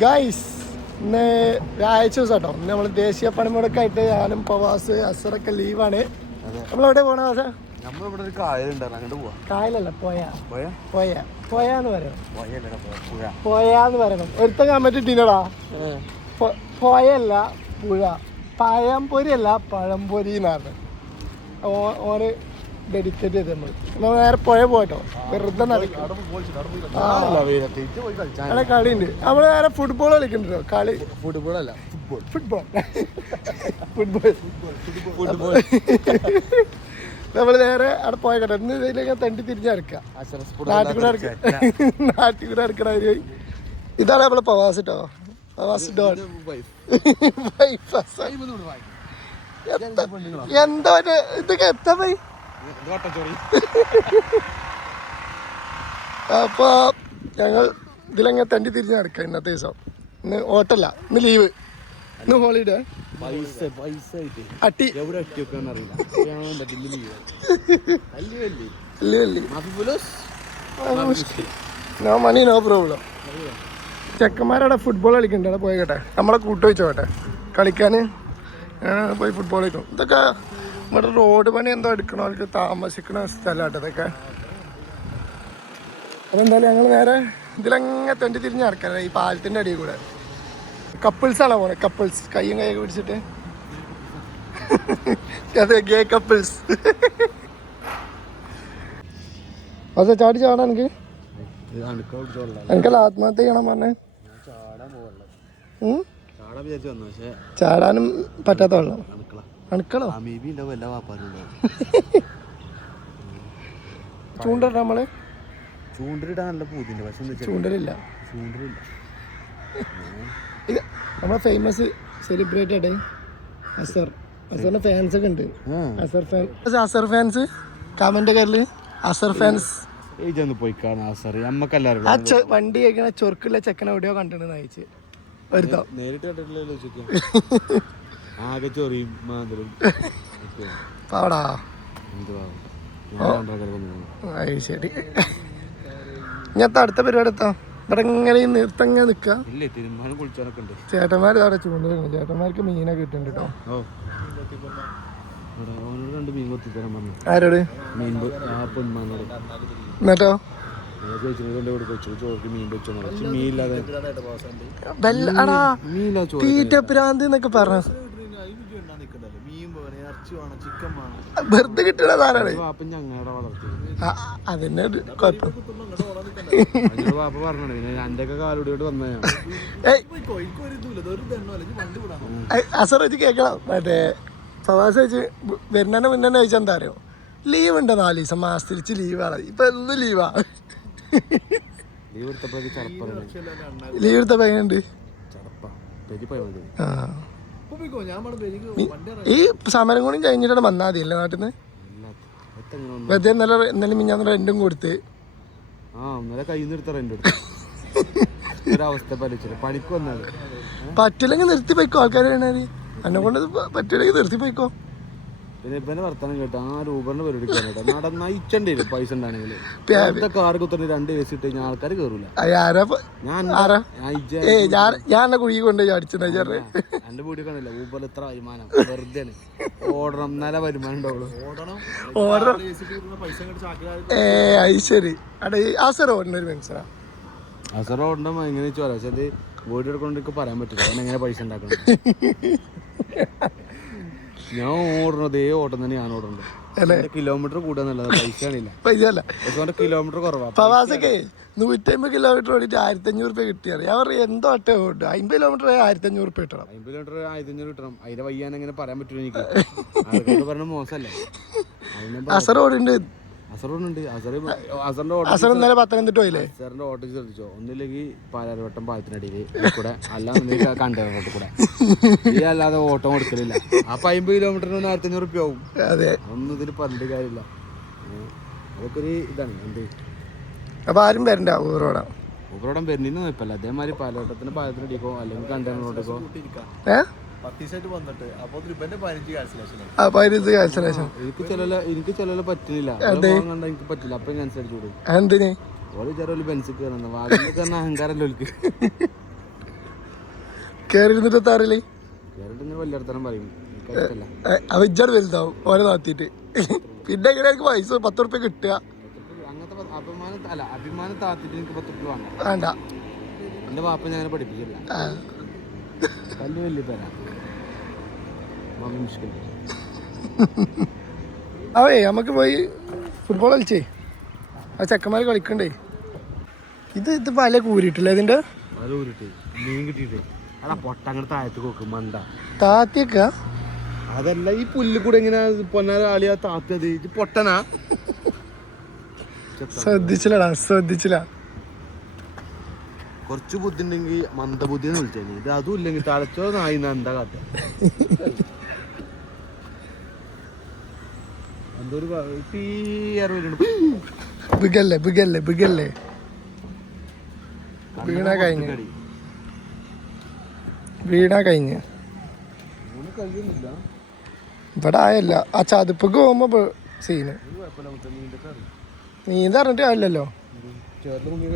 Guys ഇന്ന് വ്യാഴാഴ്ച ദിവസം കേട്ടോ. ഇന്ന് നമ്മൾ ദേശീയ പണിമുടക്ക് ആയിട്ട് ഞാനും പവാസ് അസറൊക്കെ ലീവാണ്. നമ്മളെവിടെ പോണ വാസ? നമ്മളിവിടെ ഒരു കായലുണ്ടായിരുന്നു, അങ്ങോട്ട് പോവാ. കായലല്ല, പോയാന്ന് പറയണം. പോയാന്ന് പറയണം. ഒരുത്ത കമന്റ് ഇട്ടീനടാ, പോയല്ല പുഴ, പഴംപൊരി അല്ല പഴംപൊരി എന്നാണ് ഓന് ഡെഡിക്കേറ്റ് ചെയ്ത്. നമ്മൾ നേരെ പുഴ പോയിട്ടോ, വെറുതെ നടക്കും. കളിയുണ്ട്. നമ്മള് നേരെ ഫുട്ബോൾ കളിക്കണ്ടോ? കളി ഫുട്ബോൾ അല്ല, ഫുട്ബോൾ നമ്മള് നേരെ അവിടെ പോയ കേട്ടോ. ഇന്ന് ഇതിലേക്ക് തണ്ടി തിരിഞ്ഞടക്കാം, നാട്ടിൽ കൂടെ അടുക്കണ ഒരു. ഇതാണ് നമ്മളെ പവാസ് കേട്ടോ. പവാസ് ഡോൺ. എന്താ ഇതൊക്കെ എത്താ പോയി. അപ്പൊ ഞങ്ങൾ ഇതിലങ്ങനെ തണ്ടി തിരിഞ്ഞ് നടക്കാം ഇന്നത്തെ ദിവസം. ഇന്ന് ഓട്ടല്ല, ഇന്ന് ലീവ്, ഇന്ന് ഹോളിഡേ. അട്ടി നോ മണി നോ പ്രോബ്ലം. ചെക്കന്മാരവിടെ ഫുട്ബോൾ കളിക്കണ്ട, അവിടെ പോയി കേട്ടെ. നമ്മളെ കൂട്ട് വെച്ചോട്ടെ കളിക്കാൻ പോയി ഫുട്ബോൾ കളിക്കും. ഇതൊക്കെ ഇവിടെ റോഡ് പണി എന്തോ എടുക്കണോ, അവർക്ക് താമസിക്കണ സ്ഥലമാട്ടോ ഇതൊക്കെ. അതെന്തായാലും ഞങ്ങൾ നേരെ ഇതിലങ്ങനെ തെണ്ടി തിരിഞ്ഞ് നടക്കാൻ ഈ പാലത്തിൻ്റെ അടിയിൽ കൂടെ. കപ്പിൾസാണോ പോണെ? കപ്പിൾസ് കയ്യും കൈയൊക്കെ പിടിച്ചിട്ട്. അതെ, ഗേ കപ്പിൾസ്. അതെ, ചാടി ചാടാ. എനിക്കല്ല ആത്മഹത്യ ചെയ്യണം പറഞ്ഞേ. ചാടാനും പറ്റാത്ത വെള്ളം അണുക്കളോ? ചൂണ്ടിട നമ്മള് ചൂണ്ടിലിടാൻ നല്ല പൂതിണ്ട്, പക്ഷെ ചൂണ്ടലില്ല. ഇത് നമ്മളെ ഫേമസ് സെലിബ്രേറ്റഡ് അസറിന്റെ ഫാൻസ് ഒക്കെ ഉണ്ട്. അസർ ഫാൻസ് കമന്റ് കയറല്. അസർ ഫാൻസ് പോയി കാണാം. ആ വണ്ടി കഴിക്കണ ചൊറുക്കുള്ള ചെക്കനെ എവിടെയോ കണ്ടിട്ടുണ്ട് നയിച്ച് ഒരുത്തോ. നേരിട്ട് കണ്ടിട്ടില്ലല്ലോ. ആകെ ചൊറിയും മാന്തലും പാടാ. ശരി, ഇങ്ങനത്തെ അടുത്ത പരിപാടി എത്താം. ഇവിടെ ഇങ്ങനെ നിർത്തങ്ങനെ നിൽക്കുക. ചേട്ടന്മാർ അവിടെ ചൂണ്ടിരുന്നു. ചേട്ടന്മാർക്ക് മീനൊക്കെ കിട്ടുന്നുണ്ട് കേട്ടോ. ആരോട്? എന്നിട്ടോ തീറ്റ പ്രാന്ത് എന്നൊക്കെ പറഞ്ഞ വെറുതെ കിട്ടണ സാറാണ്. അതിന്റെ കുഴപ്പം. അസർ വെച്ച് കേക്കണം. മറ്റേ പ്രവാസം വെച്ച് വരുന്നതിന് മുന്നേ ചോദിച്ചാൽ എന്താ അറിയോ, ലീവ് ഉണ്ടോ 4 ദിവസം മാസത്തിരിച്ച് ലീവാണ്. ഇപ്പൊ എന്ന് ലീവാ. ലീവ് എടുത്തപ്പോ എങ്ങനെയുണ്ട്? ഈ സമരം കൂടി കഴിഞ്ഞിട്ടാണ് വന്നാൽ മതിയല്ലേ നാട്ടിൽ നിന്ന്. വെറുതെ ഇന്നലെ മിഞ്ഞാന്ന് റെന്റും കൊടുത്ത് പറ്റില്ലെങ്കിൽ നിർത്തി പോയിക്കോ. ആൾക്കാർ വേണത് എന്നെ കൊണ്ട് പറ്റില്ലെങ്കിൽ നിർത്തി പോയിക്കോ. പിന്നെ ഇപ്പന്നെ വർത്താനം കേട്ടോ, ആ രൂപന്റെ പരിപാടി നടന്നയിച്ചണ്ടേ പൈസ ഉണ്ടാണെങ്കിൽ. കാർ കുത്തന്നെ 2 വയസ്സ് ഇട്ട് കഴിഞ്ഞാൽ ആൾക്കാർ കേറൂല. ഞാൻ കുഴി കൊണ്ട് അടിച്ചത് എന്റെ വീട്ടിൽ കാണില്ല. ഊബറിൽ എത്ര വരുമാനം വെറുതെ ഓടണം, നല്ല വരുമാനം ഉണ്ടാവുള്ളൂ. ശരി. അസർ ഓടുന്നൊരു മനുഷ്യനാ. അസർ ഓടണം എങ്ങനെ വെച്ചാൽ പക്ഷെ അത് വീട് എടുക്കൊണ്ടൊക്കെ പറയാൻ പറ്റില്ല. അവൻ എങ്ങനെ പൈസ ഉണ്ടാക്കണം. ഞാൻ ഓടണതേ ഓട്ടം തന്നെ. ഞാൻ ഓടണത് കിലോമീറ്റർ കൂട്ടാന്നല്ല, പൈസ കിലോമീറ്റർ കുറവാണ്. 150 കിലോമീറ്റർ ഓടിയിട്ട് 1500 രൂപ കിട്ടിയാണ്. ഞാൻ പറയും എന്തോ ഒട്ടേ ഓടും. 50 കിലോമീറ്റർ 1500 രൂപ കിട്ടണം. 50 കിലോമീറ്റർ 1500 കിട്ടണം. അതിന്റെ വയ്യാൻ എങ്ങനെ പറയാൻ പറ്റൂല എനിക്ക്. ആൾക്കാർ പറഞ്ഞ മോശമല്ലേ. അസർ ഓടുണ്ട്. അസറിന്റെ പത്തനംതിട്ട പോയില്ലേ? അസറിന്റെ ഓട്ടോ ശ്രദ്ധിച്ചോ, ഒന്നില്ലെങ്കിൽ പാലാരിവട്ടം പാലത്തിനടിയിൽ കൂടെ, അല്ലാന്നുണ്ടെങ്കിൽ കണ്ടെയ്നർ റോട്ടിൽ കൂടെ. ഈ അല്ലാതെ ഓട്ടം കൊടുക്കലില്ല. അപ്പൊ 50 കിലോമീറ്ററിന് 1500 രൂപ ആവും. ഒന്നും ഇതിന് പറഞ്ഞിട്ട് കാര്യമില്ല. അതൊക്കെ ഒരു ഇതാണ്. എന്ത് അപ്പൊ ആരും വരണ്ട ഊറോടാ. ഊറോടം വരുന്നതിന് കുഴപ്പമില്ല. അതേമാതിരി പാലവട്ടത്തിന് പാലത്തിനടിക്കോ അല്ലെങ്കിൽ കണ്ടെയ്നർ റോട്ടിക്കോ. എനിക്ക് ചില പറ്റില്ല. എനിക്ക് പറ്റില്ല. അപ്പൊ ഞാൻ അനുസരിച്ചു. എന്തിന്? ബെൻസ് കയറുന്ന അഹങ്കാരല്ലോ. കയറി ഇരുന്നിട്ട് താറില്ലേ കേരളത്തിൽ വലിയടത്തരം പറയും എനിക്കറിയില്ല. അവജാട് വലുതാവും ഓരോ താത്തിട്ട്. പിന്നെ എങ്ങനെ എനിക്ക് പൈസ 10 ഉറുപ്പ്യ കിട്ടുക? അങ്ങനത്തെ അഭിമാനം താത്തിട്ട് എനിക്ക് 10 രൂപ വാങ്ങാം. വേണ്ട. എൻ്റെ വാപ്പ ഞാൻ പഠിപ്പിച്ചില്ല. കല്ല് വലിയ പേരാ മുഷ്കിൽ. അവേ നമുക്ക് പോയി ഫുട്ബോൾ കളിച്ചേ. ആ ചെക്കന്മാർ കളിക്കണ്ടേ. ഇത് പല കൂരിട്ടില്ല ഇതിന്റെ മീൻ കിട്ടിയിട്ടേ അതാ പൊട്ട അങ്ങനെ താഴത്ത് നോക്കും മണ്ട താത്തിയൊക്ക. അതല്ല ഈ പുല്ല് കൂടെ എങ്ങനെ പൊന്നാല ആളിയാ താത്തത് ഇത് പൊട്ടനാ. ശ്രദ്ധിച്ചില്ല. കുറച്ച് ബുദ്ധി ഉണ്ടെങ്കിൽ മന്ദബുദ്ധി എന്ന് വിളിച്ചേ. ഇത് അതും ഇല്ലെങ്കിൽ തളച്ചോ നായി എന്താ കാത്ത എന്തോ ഒരു ബിഗല്ലേ വീണ കഴിഞ്ഞ് ഇവിടെ ആയല്ല. ആ ചതുപ്പൊക്കെ പോകുമ്പോ സീന് നീന്ത പറഞ്ഞിട്ട് കാര്യമില്ലല്ലോ. ചേറില് മുങ്ങിയ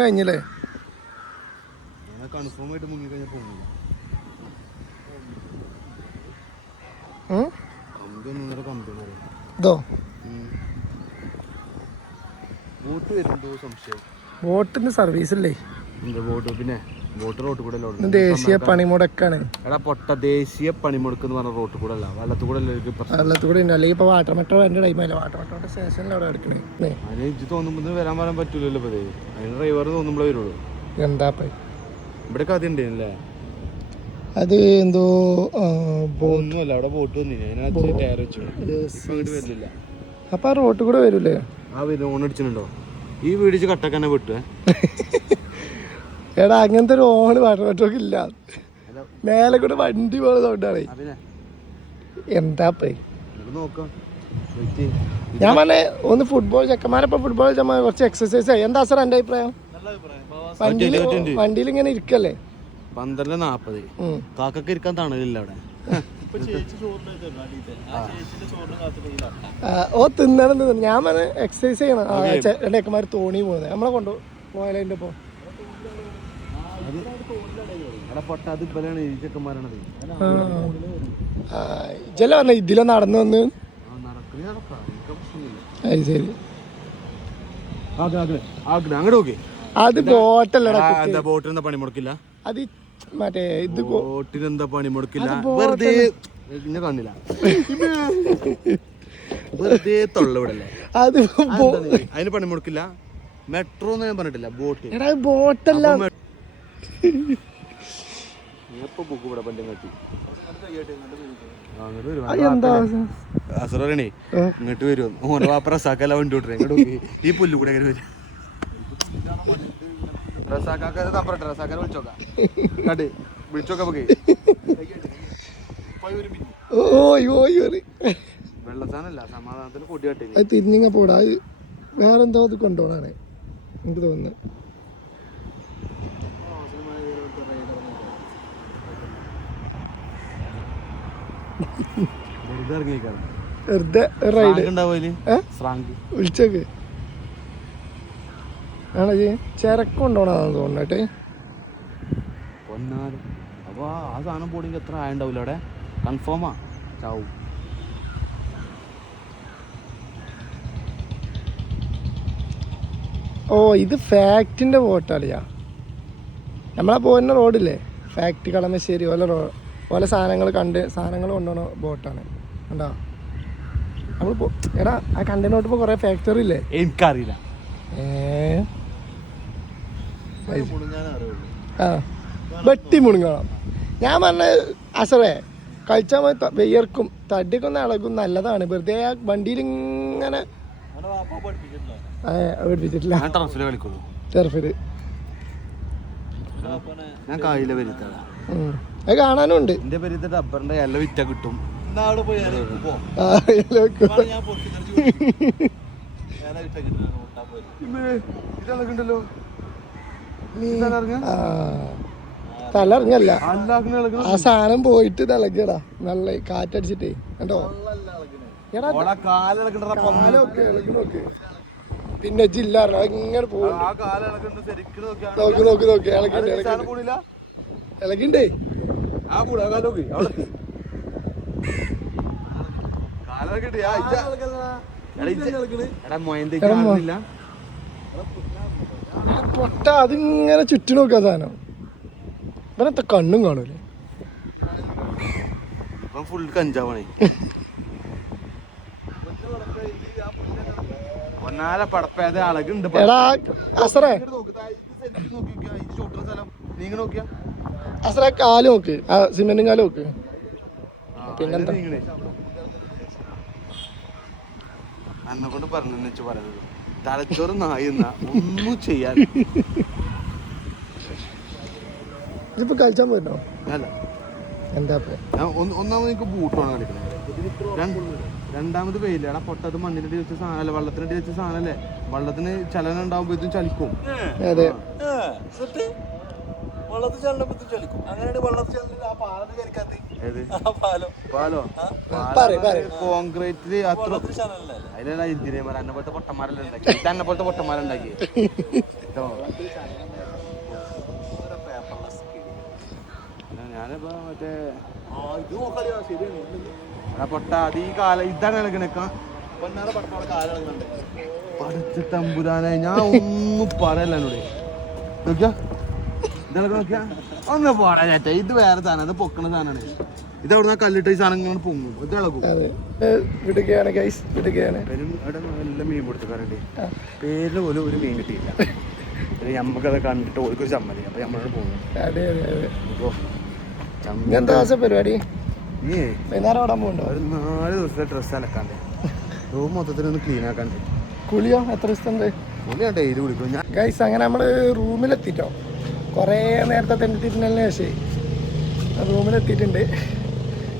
കഴിഞ്ഞില്ലേ. കൺഫേം ആയിട്ട് മുങ്ങി കഴിഞ്ഞ ഇതോ ബോട്ട് വരുന്നുണ്ടോ സംശയം. ബോട്ടിന് സർവീസ് ഇല്ലേ. ബോട്ട് പിന്നെ ബോട്ട് റോട്ട് കൂടെ ദേശീയ പണിമുടക്കാണ്. എടാ പൊട്ട ദേശീയ പണിമുടക്ക് എന്ന് പറഞ്ഞ റോട്ട് കൂടെ അല്ല വെള്ളത്തിൽ കൂടെ ഉണ്ട്. അല്ലെങ്കിൽ ഇപ്പൊ വാട്ടർ മെട്രോ വരേണ്ട ടൈമല്ല. വാട്ടർ മെട്രോന്റെ സ്റ്റേഷനിൽ അവിടെ എടുക്കണേ. അതിന് ഇജ്ജ് തോന്നുമ്പോ വരാൻ പറയാൻ പറ്റൂലല്ലോ. ഇപ്പൊ അതിന് ഡ്രൈവർ തോന്നുമ്പോഴേ വരുള്ളൂ. എന്താ ഇവിടെ കഥ ഉണ്ടല്ലേ. അത് എന്തോ ഒന്നുമല്ല അവിടെ ബോട്ട് വന്നില്ല. അതിനകത്ത് ടയർ വെച്ചു വരില്ല. അപ്പൊ ആ റോട്ട് കൂടെ വരൂലേ. ആ വരും ഓൺ അടിച്ചിട്ടുണ്ടോ ഈ വീടിച്ച് കട്ടക്കന്നെ വിട്ടു. എടാ അങ്ങനത്തെ ഒരു ഓണ് വാട്ടർ മെട്രോക്ക് ഇല്ല. മേലെ കൂടെ വണ്ടി പോലെ സൗണ്ടാണ്. എന്താ നോക്കാം. ഞാൻ പറഞ്ഞ ഒന്ന് ഫുട്ബോൾ ചെക്കന്മാരപ്പം ഫുട്ബോൾ കുറച്ച് എക്സസൈസ് ആയി. എന്താ സാർ എൻ്റെ അഭിപ്രായം? വണ്ടിയിൽ ഇങ്ങനെ ഇരിക്കല്ലേ. 12:40 കാക്കൊക്കെ ഇരിക്കാൻ തണലില്ല അവിടെ. ഓ തിന്നണം. ഞാൻ പറഞ്ഞ എക്സസൈസ് ചെയ്യണം. രണ്ട് ചെക്കന്മാർ തോണി പോകുന്നത് നമ്മളെ കൊണ്ടു പോയാലോ. അതിൻ്റെ ഒപ്പം ഇജല്ല പറഞ്ഞ ഇതിലെ നടന്നു വന്ന്. അത് ശരി. അത് ബോട്ടല്ലടാ. ബോട്ടിനെന്താ പണി മുടക്കില്ല. അത് മറ്റേ ഇത് ബോട്ടിനെന്താ പണി മുടക്കില്ല. വെറുതെ പിന്നെ കാണില്ല. വെറുതെ തൊള്ളവിടല്ലേ. അത് അതിന് പണി മുടക്കില്ല. മെട്രോ എന്ന് ഞാൻ പറഞ്ഞിട്ടില്ല. ബോട്ട് ബോട്ടല്ല. അസറേ ഇങ്ങോട്ട് വരും. ഓനെ വാപ്പ റസാക്കല്ല വണ്ടി വിട്ടേ. ഇങ്ങോട്ട് ഈ പുല്ല് കൂടെ അങ്ങനെ വരും. റസാക്കാരെ വിളിച്ചോക്കാം. വെള്ളസാനല്ല സമാധാനത്തിന് കൊടി കട്ടി. അത് തിരിഞ്ഞിങ്ങ പോടാ. വേറെന്തോ അത് കൊണ്ടുപോകണേ എനിക്ക് തോന്നുന്നു. വിളിച്ചേക്ക് ആണോ ചിരക്കുണ്ടോണെന്ന് തോന്നട്ടെ. അപ്പൊ ആ സാധനം പോണെങ്കിൽ എത്ര ആയുണ്ടാവില്ല അവിടെ. കൺഫേമാ ചാവും. ഓ ഇത് ഫാക്ടിന്റെ ബോട്ടറിയാ. നമ്മളെ പോകുന്ന റോഡില്ലേ ഫാക്ടറി കളമശ്ശേരി ഓലെ സാധനങ്ങൾ കൊണ്ടുപോകുന്ന ബോട്ടാണ്. കണ്ടോ നമ്മൾ എടാ ആ കണ്ടതിനോട്ട് ഇപ്പോൾ കുറേ ഫാക്ടറി ഇല്ലേ. എനിക്കറിയില്ല. ആ വെട്ടി മുണുങ്ങണം. ഞാൻ പറഞ്ഞ അസറേ കഴിച്ചാൽ മതി. വെയ്യർക്കും തടിയൊക്കെ ഒന്ന് ഇളകും. നല്ലതാണ്. വെറുതെ ആ വണ്ടിയിൽ ഇങ്ങനെ പഠിപ്പിച്ചിട്ടില്ല. ടെർഫില് ഞാൻ കായില വരുത്താ. അത് കാണാനും ഉണ്ട്. എന്റെ പേര് റബ്ബറിന്റെ ഇല വിറ്റ കിട്ടും. ഇതല്ലോ തലറിഞ്ഞല്ല. ആ സാധനം പോയിട്ട് തിളക്കടാ. നല്ല കാറ്റടിച്ചിട്ടേ കണ്ടോ. കാലൊക്കെ ഇളകി. പിന്നെ ജില്ല ഇങ്ങനെ പോകും. നോക്കി ഇളകില്ല. ഇളകിണ്ടേ ആ പൂടാ കാലോക്ക് അവിടെ കാലൊക്കെ എടാ മൊയന്തേക്ക് കാണുന്നില്ല പൊട്ട അതിങ്ങനെ ചുറ്റി നോക്കാ സാധനം ഇവനത്തെ കണ്ണും കാണൂലേ ഇപ്പം ഫുൾ കഞ്ചാവാണേ ഒന്നാലെ പടപ്പേത അളകുണ്ട് എടാ അസറേ നീങ്ങ നോക്കിയാ അസറേ കാല് നോക്ക് ആ സിമെന്റും കാല് നോക്ക് പിന്നെന്താ അന്നെ കൊണ്ട് പറഞ്ഞു വെച്ച് പറയുന്നത് തലച്ചോറ് നായുന്ന ഒന്നും ചെയ്യാൻ ഇതിപ്പോ കളിച്ചാൻ പോയിരുന്നോ അല്ല എന്താ ഞാൻ ഒന്നാമത് എനിക്ക് ബൂട്ടാണ് കളിക്കുന്നത് രണ്ടാമത് വെയില് എടാ പൊട്ടത് മണ്ണിലിട്ട് വെച്ച സാധനമല്ല വെള്ളത്തിനിട്ട് വെച്ച സാധനല്ലേ വെള്ളത്തിന് ചലനം ഉണ്ടാവുമ്പോ ഇതും ചലിക്കും അതെ കോൺക്രീറ്റില് അത്ര അതിലല്ല എഞ്ചിനീയർമാർ അന്നെ പോലത്തെ പൊട്ടന്മാരെല്ലാം ഉണ്ടാക്കി ഇത് അന്നെ പോലത്തെ പൊട്ടന്മാരുണ്ടാക്കി ഞാനിപ്പോ മറ്റേ പൊട്ട അത് ഈ കാലം ഇതാണ് ഇളകണേക്കാം പഠിച്ച തമ്പുരാനെ ഞാൻ ഒന്നും പറയല്ല എന്നോട് നോക്കിയാ ഇതൊക്കെ നോക്കിയാ ഒന്ന് പോടാ ചേട്ടാ ഇത് വേറെ സാധനം ഇത് പൊക്കണ സാധനമാണ് ഇത് അവിടുന്ന് കല്ലിട്ട ഈ സാധനം ഇങ്ങനെ പൊങ്ങും ഇത് ഇളകും വിടുകയാണ് ഗൈസ് വിടുകയാണ് അവിടെ നല്ല മീൻ കൊടുത്തുകാരുണ്ട് പേരിൽ പോലും ഒരു മീൻ കിട്ടിയില്ല നമ്മക്കത് കണ്ടിട്ട് ഓർക്കൊരു ചമ്മതി അപ്പൊ നമ്മളോട് പോകുന്നു അതെ അതെ അതെ എന്താ ദിവസം പരിപാടി വൈകുന്നേരം ഓടാൻ പോകണ്ടോ ഒരു 4 ദിവസത്തെ ഡ്രസ്സ് അലക്കാണ്ട് റൂം മൊത്തത്തിലൊന്ന് ക്ലീൻ ആക്കാണ്ട് കുളിയോ എത്ര ദിവസത്തെ കുളി ഞാൻ ഡെയിലി കുളിക്കും ഞാൻ ഗൈസ് അങ്ങനെ നമ്മള് റൂമിലെത്തിട്ടോ കുറേ നേരത്തെ തെണ്ടിത്തിരുന്നതിന് ശേഷം റൂമിലെത്തിയിട്ടുണ്ട്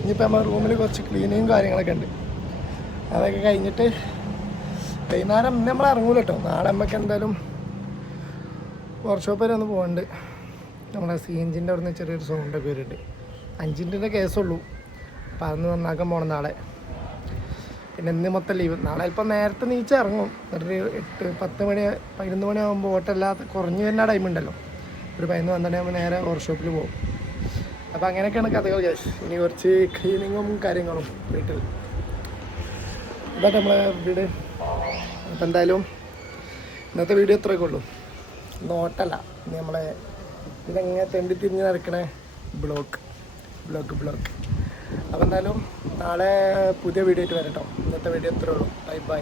ഇനിയിപ്പോൾ നമ്മൾ റൂമിൽ കുറച്ച് ക്ലീനിങ്ങും കാര്യങ്ങളൊക്കെ ഉണ്ട് അതൊക്കെ കഴിഞ്ഞിട്ട് വൈകുന്നേരം ഇന്ന് നമ്മൾ ഇറങ്ങൂല കേട്ടോ നാളെ നമുക്ക് എന്തായാലും വർക്ക്ഷോപ്പ് വരെ ഒന്ന് പോകണ്ട് നമ്മുടെ സീഞ്ചിൻ്റെ അവിടെ നിന്ന് ചെറിയൊരു സൗണ്ടൊക്കെ വരുന്നുണ്ട് 5 കേസുള്ളൂ അപ്പോൾ അതൊന്ന് നന്നാക്കാൻ പോകണം നാളെ പിന്നെ ഇന്ന് മൊത്തം ലീവ് നാളെ ഇപ്പം നേരത്തെ നീച്ച് ഇറങ്ങും ഒരു 8-10 മണി 11 മണിയാകുമ്പോൾ ഓട്ടമില്ലാത്ത കുറഞ്ഞു വരുന്ന ടൈമുണ്ടല്ലോ ഒരു 11-12 ആകുമ്പോൾ നേരെ വർക്ക്ഷോപ്പിൽ പോകും അപ്പോൾ അങ്ങനെയൊക്കെയാണ് കഥകൾ ഗൈസ് ഇനി കുറച്ച് ക്ലീനിങ്ങും കാര്യങ്ങളും വീട്ടിൽ ഇതൊക്കെ നമ്മളെ വീട് അപ്പോൾ എന്തായാലും ഇന്നത്തെ വീഡിയോ ഇത്രയൊക്കെ ഉള്ളൂ നോട്ടല്ല ഇനി നമ്മളെ ഇതെങ്ങനെ തെണ്ടി തിരിഞ്ഞ് നടക്കണേ ബ്ലോക്ക് അപ്പോൾ എന്തായാലും നാളെ പുതിയ വീഡിയോ ആയിട്ട് വരട്ടോ ഇന്നത്തെ വീഡിയോ ഇത്രയേ ഉള്ളൂ ബൈ